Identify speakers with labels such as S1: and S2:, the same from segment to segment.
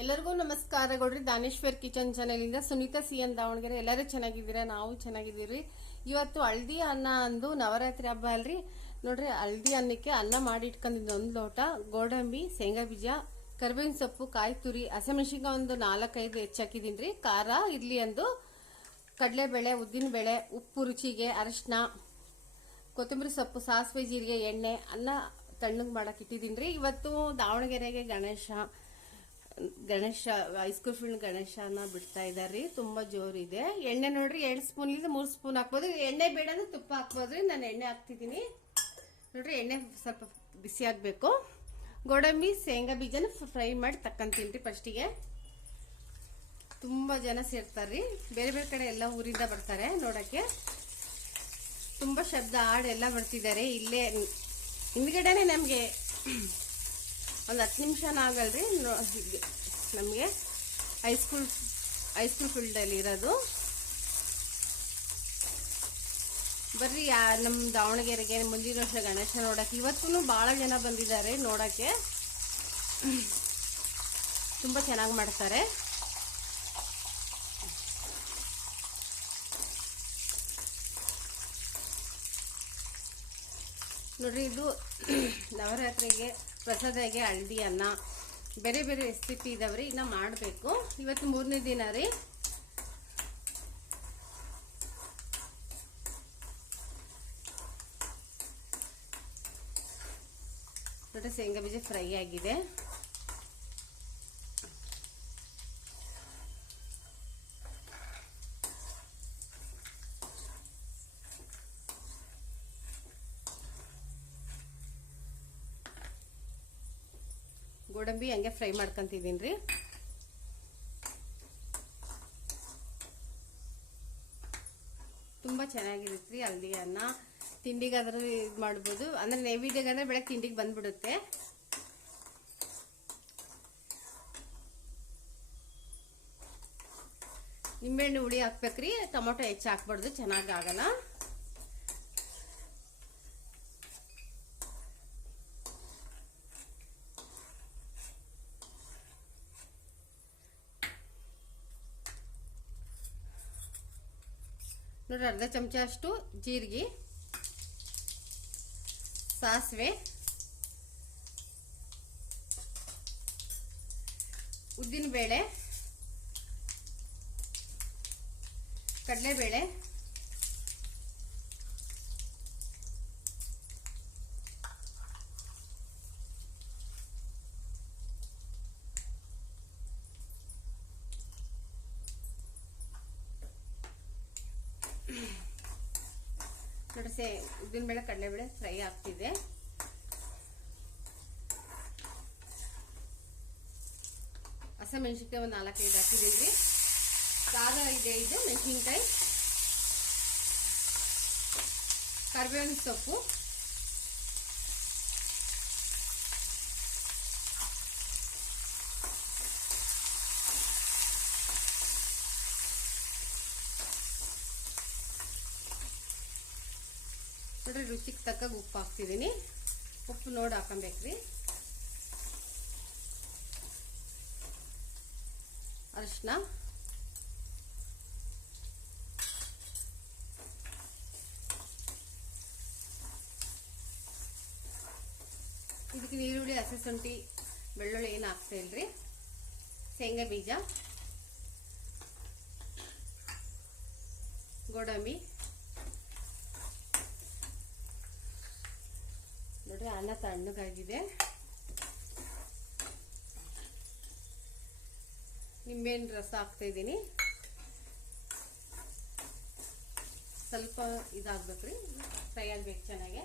S1: ಎಲ್ಲರಿಗೂ ನಮಸ್ಕಾರಗಳ್ರಿ ದಾನೇಶ್ವರ್ ಕಿಚನ್ ಚಾನೆಲಿಂದ ಸುನೀತಾ ಸಿ ಎನ್ ದಾವಣಗೆರೆ. ಎಲ್ಲರೂ ಚೆನ್ನಾಗಿದ್ದೀರಾ? ನಾವು ಚೆನ್ನಾಗಿದ್ದೀವಿ ಇವತ್ತು ಹಳ್ದಿ ಅನ್ನ ಅಂದು ನವರಾತ್ರಿ ಹಬ್ಬ ಅಲ್ರಿ. ನೋಡ್ರಿ, ಹಳ್ದಿ ಅನ್ನಕ್ಕೆ ಅನ್ನ ಮಾಡಿ ಇಟ್ಕೊಂಡಿದ್ದು ಒಂದು ಲೋಟ ಗೋಡಂಬಿ, ಶೇಂಗಾ ಬೀಜ, ಕರ್ಬೇವಿನ ಸೊಪ್ಪು, ಕಾಯಿ ತುರಿ, ಹಸಿಮೆಣಸಿನ್ಕಾಯಿ ಒಂದು ನಾಲ್ಕೈದು ಹೆಚ್ಚಾಕಿದ್ದೀನಿ ರೀ ಖಾರ, ಇಡ್ಲಿ ಅಂದು ಕಡಲೆಬೇಳೆ, ಉದ್ದಿನಬೇಳೆ, ಉಪ್ಪು, ರುಚಿಗೆ ಅರಶಿನ, ಕೊತ್ತಂಬರಿ ಸೊಪ್ಪು, ಸಾಸಿವೆ ಜೀರಿಗೆ, ಎಣ್ಣೆ, ಅನ್ನ ತಣ್ಣಗೆ ಮಾಡಕ್ಕೆ ಇಟ್ಟಿದ್ದೀನಿ ರೀ ಇವತ್ತು ದಾವಣಗೆರೆಗೆ ಗಣೇಶ ಗಣೇಶ ಫೀಲ್ಡ್ ಗಣೇಶನ ಬಿಡ್ತಾ ಇದಾರೆ. ತುಂಬಾ ಜೋರಿದೆ ಎಣ್ಣೆ ನೋಡ್ರಿ, ಎರಡು ಸ್ಪೂನ್ ಇದೆ ಮೂರು ಸ್ಪೂನ್ ಹಾಕ್ಬೋದು. ಎಣ್ಣೆ ಬೇಡ ಅಂದ್ರೆ ತುಪ್ಪ ಹಾಕ್ಬೋದ್ರಿ. ನಾನು ಎಣ್ಣೆ ಹಾಕ್ತಿದ್ದೀನಿ. ನೋಡ್ರಿ, ಎಣ್ಣೆ ಸ್ವಲ್ಪ ಬಿಸಿ ಆಗಬೇಕು. ಗೋಡಂಬಿ, ಶೇಂಗಾ ಬೀಜನ ಫ್ರೈ ಮಾಡಿ ತಕ್ಕಂತೀನಿ ಫಸ್ಟಿಗೆ ತುಂಬ ಜನ ಸೇರ್ತಾರ್ರಿ. ಬೇರೆ ಬೇರೆ ಕಡೆ ಎಲ್ಲ ಊರಿಂದ ಬರ್ತಾರೆ ನೋಡಕ್ಕೆ. ತುಂಬ ಶಬ್ದ ಹಾಡೆಲ್ಲ ಬರ್ತಿದ್ದಾರೆ. ಇಲ್ಲೇ, ಹಿಂದ್ಗಡೆನೆ ನಮಗೆ ಒಂದು ಹತ್ತು ನಿಮಿಷನ ಆಗಲ್ರಿ ನಮಗೆ ಹೈಸ್ಕೂಲ್ ಹೈಸ್ಕೂಲ್ ಫೀಲ್ಡಲ್ಲಿ ಇರೋದು. ಬರ್ರಿ, ಯಾ ನಮ್ಮ ದಾವಣಗೆರೆಗೆ ಮುಂದಿನ ವರ್ಷ ಗಣೇಶ ನೋಡಕ್ಕೆ. ಇವತ್ತೂ ಭಾಳ ಜನ ಬಂದಿದ್ದಾರೆ ನೋಡೋಕ್ಕೆ. ತುಂಬ ಚೆನ್ನಾಗಿ ಮಾಡ್ತಾರೆ. ನೋಡ್ರಿ, ಇದು ನವರಾತ್ರಿಗೆ ಪ್ರಸಾದಗೆ ಹಳ್ದಿ, ಅನ್ನ, ಬೇರೆ ಬೇರೆ ರೆಸಿಪಿ ಇದಾವ್ರಿ, ಇನ್ನು ಮಾಡಬೇಕು. ಇವತ್ತು ಮೂರನೇ ದಿನ ರೀ. ನೋಡಿ ಶೇಂಗಾ ಬೀಜ ಫ್ರೈ ಆಗಿದೆ. ಗೋಡಂಬಿ ಹಂಗೆ ಫ್ರೈ ಮಾಡ್ಕೊಂತಿದ್ದೀನಿ ರೀ. ತುಂಬ ಚೆನ್ನಾಗಿರುತ್ತೆ ರೀ ಹಲ್ದಿ ಅನ್ನ. ತಿಂಡಿಗಾದ್ರೂ ಇದು ಮಾಡ್ಬೋದು. ಅಂದರೆ ನೈವೇದ್ಯಗಂದ್ರೆ ಬೆಳಗ್ಗೆ ತಿಂಡಿಗೆ ಬಂದ್ಬಿಡುತ್ತೆ. ನಿಂಬೆಹಣ್ಣು ಹುಳಿ ಹಾಕ್ಬೇಕ್ರಿ. ಟೊಮೊಟೊ ಹೆಚ್ಚು ಹಾಕ್ಬಾರ್ದು ಚೆನ್ನಾಗಿ ಆಗಲ್ಲ. ನೋಡ್ರಿ ಅರ್ಧ ಚಮಚ ಅಷ್ಟು ಜೀರಿಗೆ ಸಾಸಿವೆ ಉದ್ದಿನಬೇಳೆ ಕಡಲೆಬೇಳೆ ಸೇ ಉದ್ದಿನಬೇಳೆ ಕಡಲೆಬೇಳೆ ಫ್ರೈ ಆಗ್ತಿದೆ. ಹಸಿಮೆಣಸಿನ್ಕಾಯಿ ಒಂದು ನಾಲ್ಕೈದು ಹಾಕಿದ್ದೀನಿ ಖಾರ ಇದೆ ಇದು, ಮೆಣಸಿನ್ಕಾಯಿ. ಕರಿಬೇವಿನ ಸೊಪ್ಪು. ನೋಡ್ರಿ ರುಚಿಗೆ ತಕ್ಕ ಉಪ್ಪು ಹಾಕ್ತಿದ್ದೀನಿ. ಉಪ್ಪು ನೋಡಿ ಹಾಕೊಬೇಕ್ರಿ ಅರಿಶಿನ. ಇದಕ್ಕೆ ಈರುಳ್ಳಿ, ಹಸಿ ಶುಂಠಿ, ಬೆಳ್ಳುಳ್ಳಿ ಏನು ಹಾಕ್ತಾ ಇಲ್ರಿ. ಶೇಂಗಾ ಬೀಜ. ಗೋಡಂಬಿ. ನೋಡ್ರಿ ಅನ್ನ ತಣ್ಣಗಾಗಿದೆ. ನಿಂಬೆಹಣ್ಣು ರಸ ಹಾಕ್ತಾ ಇದ್ದೀನಿ? ಸ್ವಲ್ಪ ಇದಾಗ್ಬೇಕ್ರಿ ಫ್ರೈ ಆಗ್ಬೇಕು ಚೆನ್ನಾಗೆ.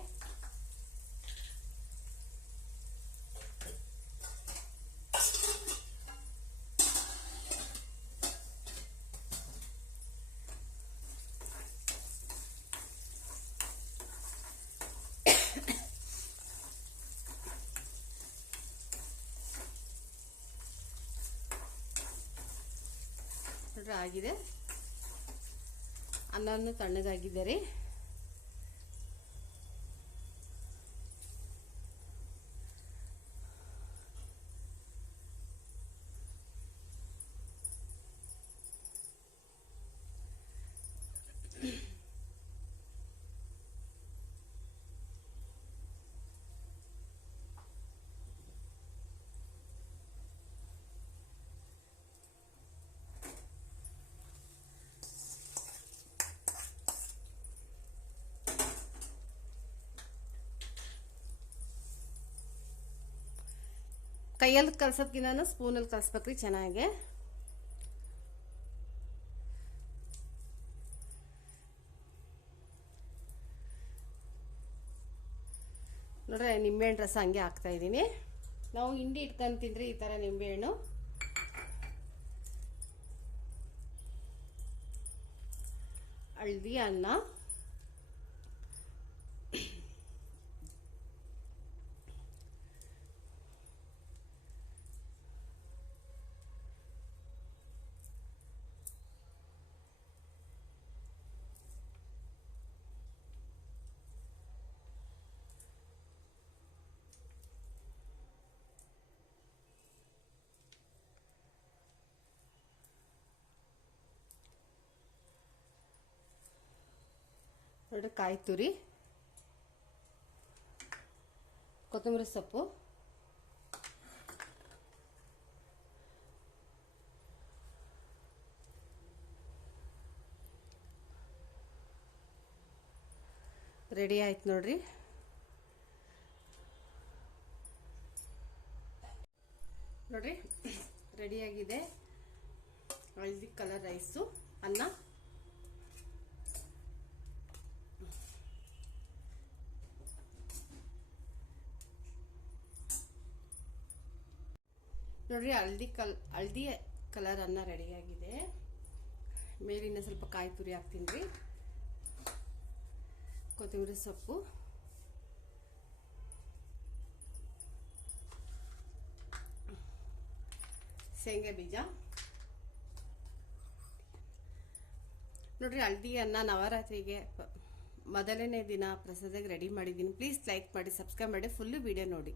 S1: ಆಗಿದೆ. ಅನ್ನವನ್ನು ತಣ್ಣಗಾಗಿದೆ ಕೈಯಲ್ಲಿ ಕಲ್ಸೋದ್ಕಿಂತ ಸ್ಪೂನಲ್ಲಿ ಕಲಿಸ್ಬೇಕ್ರಿ ಚೆನ್ನಾಗಿ. ನೋಡ್ರೆ ನಿಂಬೆಹಣ್ಣು ರಸ ಹಂಗೆ ಹಾಕ್ತಾ ಇದ್ದೀನಿ. ನಾವು ಹಿಂಡಿ ಇಟ್ಕೊಂಡು ತಿಂದ್ರೆ ಈ ಥರ ನಿಂಬೆಹಣ್ಣು ಹಳದಿ ಅನ್ನ. ನೋಡ್ರಿ ಕಾಯಿ ತುರಿ ಕೊತ್ತಂಬರಿ ಸೊಪ್ಪು ರೆಡಿ ಆಯ್ತು ನೋಡ್ರಿ. ನೋಡ್ರಿ ರೆಡಿಯಾಗಿದೆ ಹಳದಿ ಕಲರ್ ರೈಸು ಅನ್ನ. ನೋಡ್ರಿ, ಹಳದಿ ಕಲ್, ಹಳದಿ ಕಲರ್ ಅನ್ನ ರೆಡಿಯಾಗಿದೆ ಮೇಲಿನ ಸ್ವಲ್ಪ ಕಾಯಿ ತುರಿ ಹಾಕ್ತೀನಿ. ರೀ ಕೊತ್ತಂಬರಿ ಸೊಪ್ಪು. ಶೇಂಗಾ ಬೀಜ. ನೋಡ್ರಿ ಅನ್ನ ನವರಾತ್ರಿಗೆ ಮೊದಲನೇ ದಿನ ಪ್ರಸಾದಕ್ಕೆ ರೆಡಿ ಮಾಡಿದ್ದೀನಿ. ಪ್ಲೀಸ್ ಲೈಕ್ ಮಾಡಿ ಸಬ್ಸ್ಕ್ರೈಬ್ ಮಾಡಿ ಫುಲ್ಲು ವಿಡಿಯೋ ನೋಡಿ.